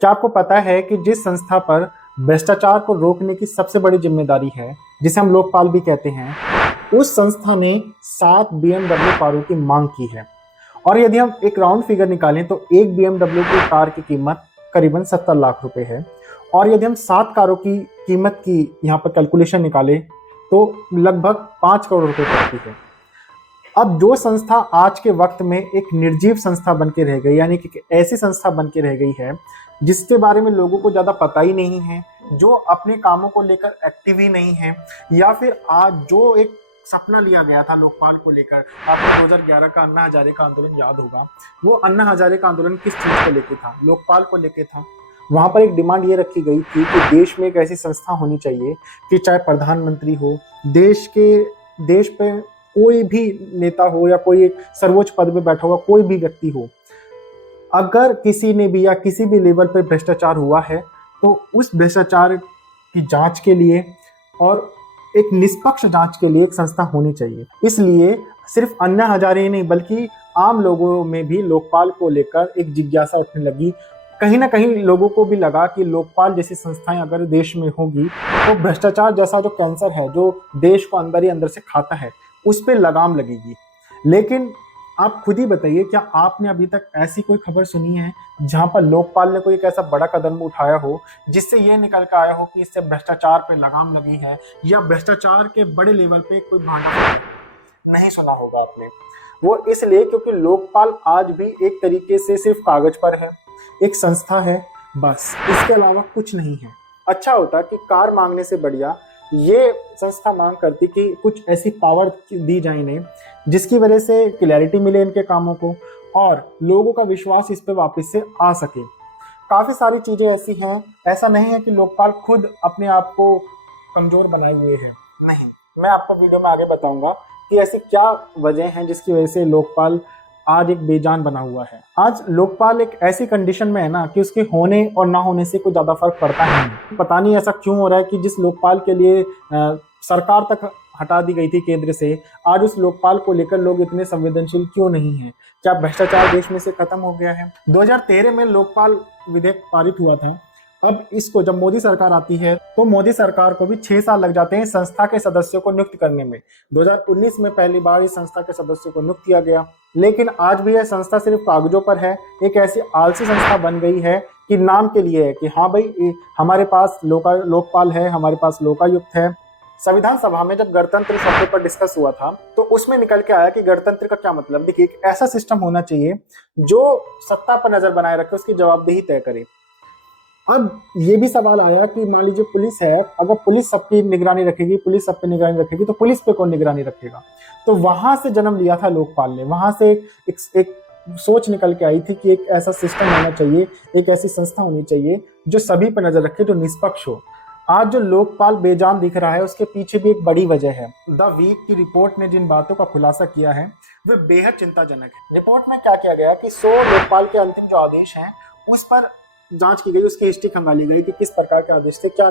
क्या आपको पता है कि जिस संस्था पर भ्रष्टाचार को रोकने की सबसे बड़ी जिम्मेदारी है, जिसे हम लोकपाल भी कहते हैं, उस संस्था ने 7 बीएमडब्ल्यू कारों की मांग की है। और यदि हम एक राउंड फिगर निकालें तो एक बीएमडब्ल्यू की कार की कीमत करीबन 70 लाख रुपए है। और यदि हम 7 कारों की कीमत की यहाँ पर कैलकुलेशन निकालें तो लगभग 5 करोड़ रुपए पड़ती है। अब जो संस्था आज के वक्त में एक निर्जीव संस्था बन के रह गई, यानी कि ऐसी संस्था बन के रह गई है जिसके बारे में लोगों को ज्यादा पता ही नहीं है, जो अपने कामों को लेकर एक्टिव ही नहीं है, या फिर आज जो एक सपना लिया गया था लोकपाल को लेकर, आपको 2011 का अन्ना हजारे का आंदोलन याद होगा। वो अन्ना हजारे का आंदोलन किस चीज को लेकर था? लोकपाल को लेकर था। वहां पर एक डिमांड ये रखी गई थी कि देश में एक ऐसी संस्था होनी चाहिए कि चाहे प्रधानमंत्री हो, देश पे कोई भी नेता हो या कोई एक सर्वोच्च पद पे बैठा हुआ कोई भी व्यक्ति हो, अगर किसी ने भी या किसी भी लेवल पर भ्रष्टाचार हुआ है तो उस भ्रष्टाचार की जांच के लिए और एक निष्पक्ष जांच के लिए एक संस्था होनी चाहिए। इसलिए सिर्फ अन्ना हजारे ही नहीं बल्कि आम लोगों में भी लोकपाल को लेकर एक जिज्ञासा उठने लगी। कहीं ना कहीं लोगों को भी लगा कि लोकपाल जैसी संस्थाएं अगर देश में होगी तो भ्रष्टाचार जैसा जो कैंसर है जो देश को अंदर ही अंदर से खाता है, उस पर लगाम लगेगी। लेकिन आप खुद ही बताइए, क्या आपने अभी तक ऐसी कोई खबर सुनी है जहां पर लोकपाल ने कोई एक ऐसा बड़ा कदम उठाया हो जिससे ये निकल कर आया हो कि इससे भ्रष्टाचार पे लगाम लगी है या भ्रष्टाचार के बड़े लेवल पे कोई भांडा? नहीं सुना होगा आपने। वो इसलिए क्योंकि लोकपाल आज भी एक तरीके से सिर्फ कागज पर है, एक संस्था है, बस इसके अलावा कुछ नहीं है। अच्छा होता कि कार मांगने से बढ़िया ये संस्था मांग करती कि कुछ ऐसी पावर दी जाए इन्हें जिसकी वजह से क्लैरिटी मिले इनके कामों को और लोगों का विश्वास इस पे वापस से आ सके। काफी सारी चीजें ऐसी हैं, ऐसा नहीं है कि लोकपाल खुद अपने आप को कमजोर बनाए हुए हैं, नहीं। मैं आपको वीडियो में आगे बताऊंगा कि ऐसी क्या वजह हैं जिसकी वजह से लोकपाल आज एक बेजान बना हुआ है। आज लोकपाल एक ऐसी कंडीशन में है ना कि उसके होने और ना होने से कोई ज्यादा फर्क पड़ता नहीं। पता नहीं ऐसा क्यों हो रहा है कि जिस लोकपाल के लिए सरकार तक हटा दी गई थी केंद्र से, आज उस लोकपाल को लेकर लोग इतने संवेदनशील क्यों नहीं है? क्या भ्रष्टाचार देश में से खत्म हो गया है? 2013 में लोकपाल विधेयक पारित हुआ था। अब इसको जब मोदी सरकार आती है तो मोदी सरकार को भी 6 साल लग जाते हैं संस्था के सदस्यों को नियुक्त करने में। 2019 में पहली बार इस संस्था के सदस्यों को नियुक्त किया गया, लेकिन आज भी यह संस्था सिर्फ कागजों पर है। एक ऐसी आलसी संस्था बन गई है कि नाम के लिए है कि हाँ भाई हमारे पास लोकपाल है, हमारे पास लोकायुक्त है। संविधान सभा में जब गणतंत्र शब्द पर डिस्कस हुआ था तो उसमें निकल के आया कि गणतंत्र का क्या मतलब। देखिए, एक ऐसा सिस्टम होना चाहिए जो सत्ता पर नजर बनाए रखे, उसकी जवाबदेही तय करे। अब ये भी सवाल आया कि मान लीजिए पुलिस है, अगर पुलिस सबकी निगरानी रखेगी, पुलिस सब पे निगरानी रखेगी तो पुलिस पे कौन निगरानी रखेगा? तो वहां से जन्म लिया था लोकपाल ने। वहां से एक सोच निकल के आई थी कि एक ऐसा सिस्टम होना चाहिए, एक ऐसी संस्था होनी चाहिए जो सभी पर नजर रखे, जो निष्पक्ष हो। आज जो लोकपाल बेजान दिख रहा है उसके पीछे भी एक बड़ी वजह है। द वीक की रिपोर्ट ने जिन बातों का खुलासा किया है वे बेहद चिंताजनक है। रिपोर्ट में क्या किया गया कि 100 लोकपाल के अंतिम जो आदेश हैं उस पर जांच की गई, उसकी हिस्ट्री खंगाली गई कि किस प्रकार के आदेश थे, क्या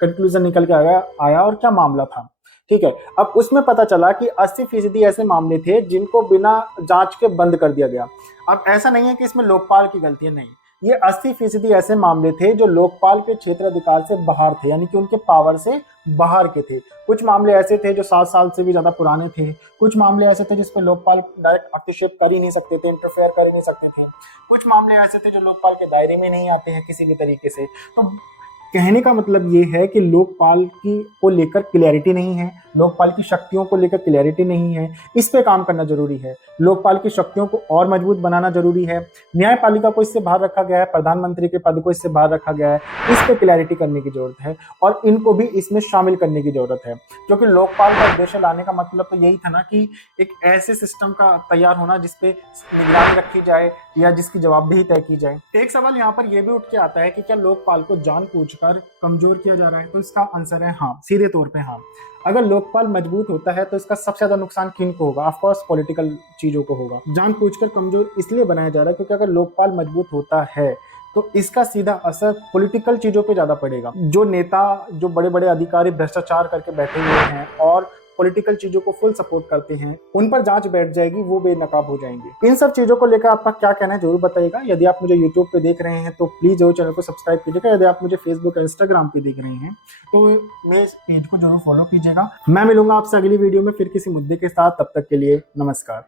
कंक्लूजन निकल के आया और क्या मामला था। ठीक है, अब उसमें पता चला कि 80% ऐसे मामले थे जिनको बिना जांच के बंद कर दिया गया। अब ऐसा नहीं है कि इसमें लोकपाल की गलती है, नहीं, ये 80% ऐसे मामले थे जो लोकपाल के क्षेत्राधिकार से बाहर थे, यानी कि उनके पावर से बाहर के थे। कुछ मामले ऐसे थे जो 7 साल से भी ज्यादा पुराने थे, कुछ मामले ऐसे थे जिसपे लोकपाल डायरेक्ट हस्तक्षेप कर ही नहीं सकते थे, इंटरफेयर कर ही नहीं सकते थे, कुछ मामले ऐसे थे जो लोकपाल के दायरे में नहीं आते हैं किसी भी तरीके से। तो कहने का मतलब ये है कि लोकपाल की को लेकर क्लैरिटी नहीं है, लोकपाल की शक्तियों को लेकर क्लैरिटी नहीं है। इस पे काम करना जरूरी है, लोकपाल की शक्तियों को और मजबूत बनाना जरूरी है। न्यायपालिका को इससे बाहर रखा गया है, प्रधानमंत्री के पद को इससे बाहर रखा गया है, इस पे क्लैरिटी करने की जरूरत है और इनको भी इसमें शामिल करने की जरूरत है। क्योंकि लोकपाल का उद्देश्य लाने का मतलब तो यही था ना कि एक ऐसे सिस्टम का तैयार होना जिसपे निगरानी रखी जाए या जिसकी जवाबदेही तय की जाए। एक सवाल यहाँ पर यह भी उठ के आता है कि क्या लोकपाल को जानबूझकर कमजोर किया जा रहा है? तो इसका आंसर है हाँ, सीधे तौर पे हाँ। अगर लोकपाल मजबूत होता है तो इसका सबसे ज्यादा नुकसान किन को होगा? ऑफ कोर्स पॉलिटिकल चीजों को होगा। जानबूझकर कमजोर इसलिए बनाया जा रहा है क्योंकि अगर लोकपाल मजबूत होता है तो इसका सीधा असर पॉलिटिकल चीजों पे ज्यादा पड़ेगा। जो नेता, जो बड़े बड़े अधिकारी भ्रष्टाचार करके बैठे हुए हैं और पॉलिटिकल चीजों को फुल सपोर्ट करते हैं, उन पर जांच बैठ जाएगी, वो बेनकाब हो जाएंगे। इन सब चीजों को लेकर आपका क्या कहना है जरूर बताइएगा। यदि आप मुझे यूट्यूब पे देख रहे हैं तो प्लीज जरूर चैनल को सब्सक्राइब कीजिएगा। यदि आप मुझे फेसबुक और इंस्टाग्राम पे देख रहे हैं तो मेरे पेज को जरूर फॉलो कीजिएगा। मैं मिलूंगा आपसे अगली वीडियो में फिर किसी मुद्दे के साथ। तब तक के लिए नमस्कार।